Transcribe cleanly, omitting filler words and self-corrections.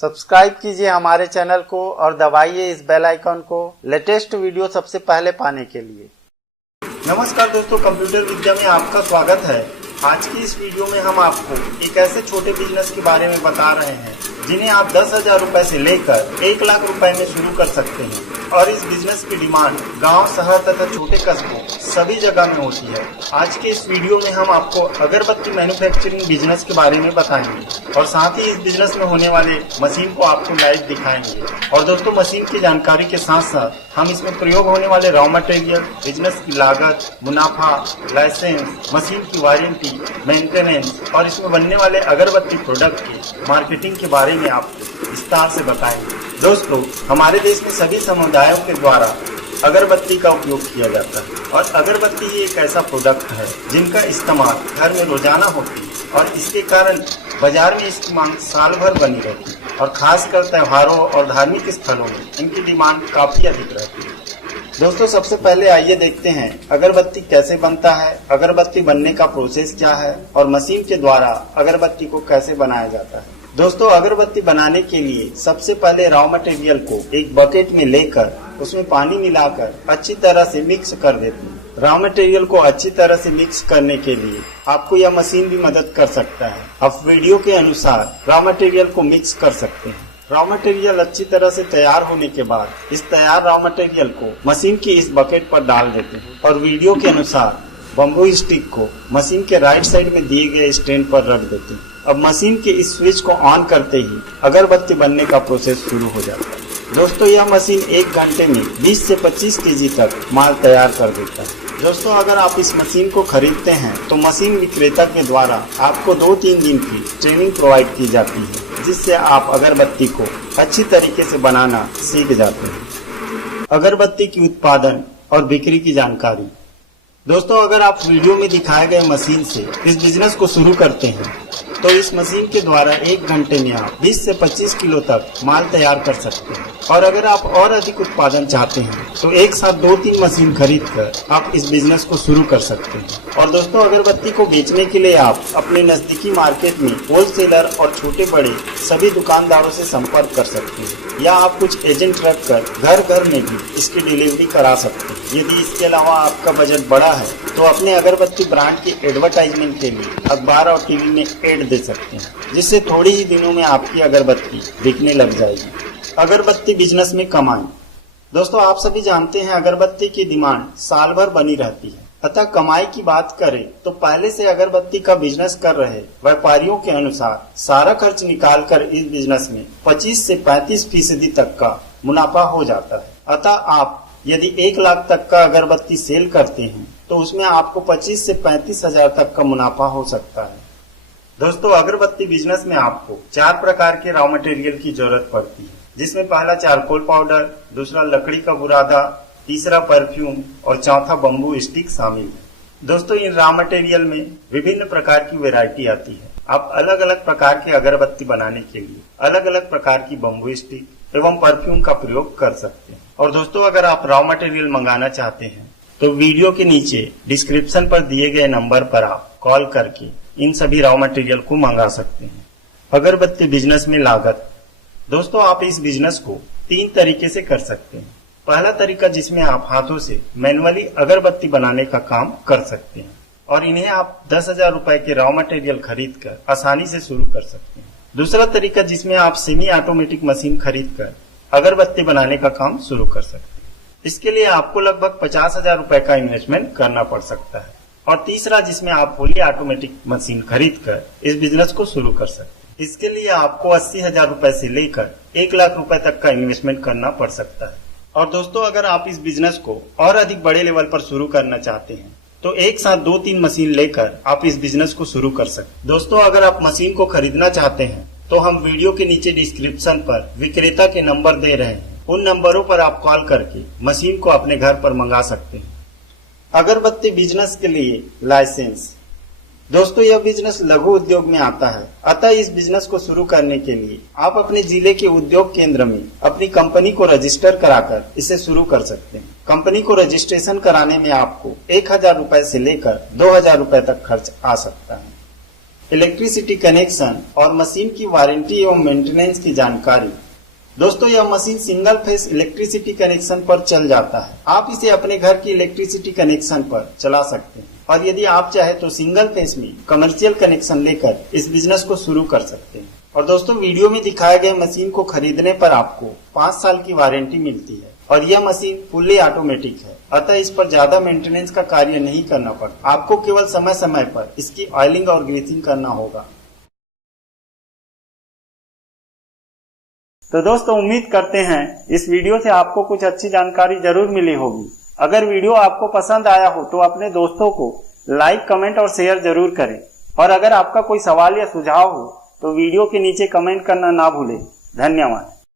Subscribe कीजिए हमारे channel को और दबाइए इस बेल आइकन को लेटेस्ट वीडियो सबसे पहले पाने के लिए। नमस्कार दोस्तों, कंप्यूटर विद्या में आपका स्वागत है। आज की इस वीडियो में हम आपको एक ऐसे छोटे बिजनेस के बारे में बता रहे हैं जिन्हें आप 10,000 रुपए से लेकर 1 लाख रुपए में शुरू कर सकते हैं और इस बिजनेस की डिमांड गांव, शहर तथा छोटे कस्बों सभी जगह में होती है। आज के इस वीडियो में हम आपको अगरबत्ती मैन्युफैक्चरिंग बिजनेस के बारे में बताएंगे और साथ ही इस बिजनेस में होने वाले मशीन को आपको लाइव दिखाएंगे। और दोस्तों, मशीन की जानकारी के साथ साथ हम इसमें प्रयोग होने वाले रॉ मटेरियल, बिजनेस की लागत, मुनाफा, लाइसेंस, मशीन की वारंटी, मेंटेनेंस और इसमें बनने वाले अगरबत्ती प्रोडक्ट की मार्केटिंग के बारे में आपको विस्तार से बताएंगे। दोस्तों, हमारे देश में सभी समुदायों के द्वारा अगरबत्ती का उपयोग किया जाता है और अगरबत्ती ही एक ऐसा प्रोडक्ट है जिनका इस्तेमाल घर में रोजाना होती है और इसके कारण बाजार में इसकी मांग साल भर बनी रहती है और खासकर त्योहारों और धार्मिक स्थलों में इनकी डिमांड काफी अधिक रहती है। दोस्तों, सबसे पहले आइए देखते हैं अगरबत्ती कैसे बनता है, अगरबत्ती बनने का प्रोसेस क्या है और मशीन के द्वारा अगरबत्ती को कैसे बनाया जाता है। दोस्तों, अगरबत्ती बनाने के लिए सबसे पहले रॉ मटेरियल को एक बकेट में लेकर उसमें पानी मिलाकर अच्छी तरह से मिक्स कर देते हैं। रॉ मटेरियल को अच्छी तरह से मिक्स करने के लिए आपको यह मशीन भी मदद कर सकता है। आप वीडियो के अनुसार रॉ मटेरियल को मिक्स कर सकते हैं। रॉ मटेरियल अच्छी तरह से तैयार होने के बाद इस तैयार रॉ मटेरियल को मशीन की इस बकेट पर डाल देते हैं और वीडियो के अनुसार बम्बू स्टिक को मशीन के राइट साइड में दिए गए स्टैंड पर रख देते हैं। अब मशीन के इस स्विच को ऑन करते ही अगरबत्ती बनने का प्रोसेस शुरू हो जाता है। दोस्तों, यह मशीन 1 घंटे में 20 से 25 केजी तक माल तैयार कर देता है। दोस्तों, अगर आप इस मशीन को खरीदते हैं तो मशीन विक्रेता के द्वारा आपको 2-3 दिन की ट्रेनिंग प्रोवाइड की जाती है जिससे आप अगरबत्ती को अच्छी तरीके से बनाना सीख जाते हैं। अगरबत्ती की उत्पादन और बिक्री की जानकारी। दोस्तों, अगर आप वीडियो में दिखाए गए मशीन से इस बिजनेस को शुरू करते हैं तो इस मशीन के द्वारा 1 घंटे में आप 20 से 25 किलो तक माल तैयार कर सकते हैं। और अगर आप और अधिक उत्पादन चाहते हैं तो एक साथ 2-3 मशीन खरीद कर आप इस बिजनेस को शुरू कर सकते हैं। और दोस्तों, अगरबत्ती को बेचने के लिए आप अपने नजदीकी मार्केट में होलसेलर और छोटे बड़े सभी दुकानदारों से संपर्क कर सकते हैं या आप कुछ एजेंट रख कर घर घर में भी इसकी डिलीवरी करा सकते हैं। यदि इसके अलावा आपका बजट बड़ा है तो अपने अगरबत्ती ब्रांड की एडवर्टाइजमेंट के लिए अखबार और टीवी में एड दे सकते हैं जिससे थोड़ी ही दिनों में आपकी अगरबत्ती बिकने लग जाएगी। अगरबत्ती बिजनेस में कमाई। दोस्तों, आप सभी जानते हैं अगरबत्ती की डिमांड साल भर बनी रहती है, अतः कमाई की बात करें तो पहले से अगरबत्ती का बिजनेस कर रहे व्यापारियों के अनुसार सारा खर्च निकालकर इस बिजनेस में 25 से 35% तक का मुनाफा हो जाता है। अतः आप यदि 1 लाख तक का अगरबत्ती सेल करते हैं तो उसमें आपको 25 से 35 हजार तक का मुनाफा हो सकता है। दोस्तों, अगरबत्ती बिजनेस में आपको 4 प्रकार के रॉ मटेरियल की जरूरत पड़ती है जिसमें पहला चारकोल पाउडर, दूसरा लकड़ी का बुरादा, तीसरा परफ्यूम और चौथा बम्बू स्टिक शामिल है। दोस्तों, इन रॉ मटेरियल में विभिन्न प्रकार की वैरायटी आती है। आप अलग अलग प्रकार के अगरबत्ती बनाने के लिए अलग अलग प्रकार की बम्बू स्टिक एवं परफ्यूम का प्रयोग कर सकते हैं। और दोस्तों, अगर आप रॉ मटेरियल मंगाना चाहते हैं तो वीडियो के नीचे डिस्क्रिप्शन पर दिए गए नंबर पर आप कॉल करके इन सभी रॉ मटेरियल को मंगा सकते हैं। अगरबत्ती बिजनेस में लागत। दोस्तों, आप इस बिजनेस को 3 तरीके से कर सकते हैं। पहला तरीका जिसमें आप हाथों से मैनुअली अगरबत्ती बनाने का काम कर सकते हैं और इन्हें आप 10,000 रुपए के रॉ मटेरियल खरीद कर आसानी से शुरू कर सकते हैं। दूसरा तरीका जिसमें आप सेमी ऑटोमेटिक मशीन खरीद कर अगरबत्ती बनाने का काम शुरू कर सकते हैं। इसके लिए आपको लगभग 50,000 रुपए का इन्वेस्टमेंट करना पड़ सकता है। और तीसरा जिसमें आप फुली ऑटोमेटिक मशीन खरीद कर इस बिजनेस को शुरू कर सकते हैं। इसके लिए आपको 80,000 रुपए से लेकर 1 लाख रुपए तक का इन्वेस्टमेंट करना पड़ सकता है। और दोस्तों, अगर आप इस बिजनेस को और अधिक बड़े लेवल पर शुरू करना चाहते हैं तो एक साथ 2-3 मशीन लेकर आप इस बिजनेस को शुरू कर सकते हैं। दोस्तों, अगर आप मशीन को खरीदना चाहते हैं तो हम वीडियो के नीचे डिस्क्रिप्शन पर विक्रेता के नंबर दे रहे हैं। उन नंबरों पर आप कॉल करके मशीन को अपने घर पर मंगा सकते हैं। अगरबत्ती बिजनेस के लिए लाइसेंस। दोस्तों, यह बिजनेस लघु उद्योग में आता है, अतः इस बिजनेस को शुरू करने के लिए आप अपने जिले के उद्योग केंद्र में अपनी कंपनी को रजिस्टर कराकर इसे शुरू कर सकते हैं। कंपनी को रजिस्ट्रेशन कराने में आपको 1,000 रुपए से लेकर 2,000 रुपए तक खर्च आ सकता है। इलेक्ट्रिसिटी कनेक्शन और मशीन की वारंटी एवं मेंटेनेंस की जानकारी। दोस्तों, यह machine single phase electricity connection पर चल जाता है। आप इसे अपने घर की इलेक्ट्रिसिटी कनेक्शन पर चला सकते हैं और यदि आप चाहे तो सिंगल फेस में कमर्शियल कनेक्शन लेकर इस बिजनेस को शुरू कर सकते हैं। और दोस्तों, वीडियो में दिखाए गए मशीन को खरीदने पर आपको 5 साल की वारंटी मिलती है और यह मशीन फुल्ली ऑटोमेटिक है, अतः इस पर ज्यादा मेंटेनेंस का कार्य नहीं करना पड़ता। आपको केवल समय समय पर इसकी ऑयलिंग और ग्रीसिंग करना होगा। तो दोस्तों, उम्मीद करते हैं इस वीडियो से आपको कुछ अच्छी जानकारी जरूर मिली होगी। अगर वीडियो आपको पसंद आया हो तो अपने दोस्तों को लाइक, कमेंट और शेयर जरूर करें। और अगर आपका कोई सवाल या सुझाव हो तो वीडियो के नीचे कमेंट करना ना भूलें। धन्यवाद।